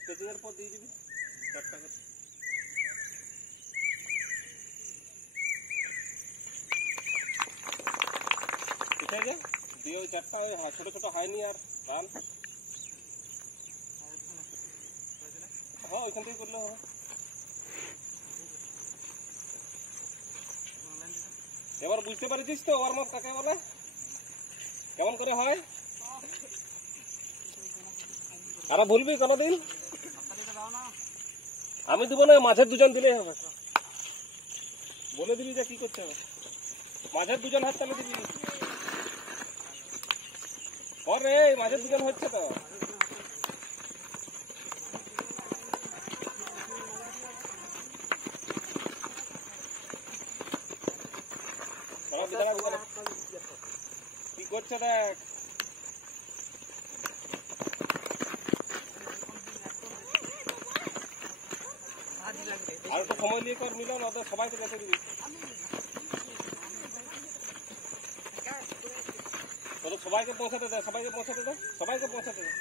স্কেচিং এর পর দিয়ে দিবি 4 টাকা। ঠিক আছে দিয়ে ওই 4টা ছোট ছোট হয়নি আর রান। হ্যাঁ ওইখান থেকে করলে হবে। এবার বুঝতে পারছিস তো ওয়ার্ম আপ কাকে বলে, কেমন করে হয়? আর ভুলবি কোনোদিন? আমি দিব না, মাঝের দুজন দিলেই হবে। বলে দিবি যে কি করতে হবে, মাঝের দুজন হাত তালে দিবি। রে মাঝের দুজন হচ্ছে তো। কি করছে দেখ, আর একটু সময় নিয়ে কর মিলন, ওদের সবাইকে দেখে দিবি। সবাইকে পৌঁছাতে দে, সবাইকে পৌঁছাতে দে, সবাইকে পৌঁছাতে দে।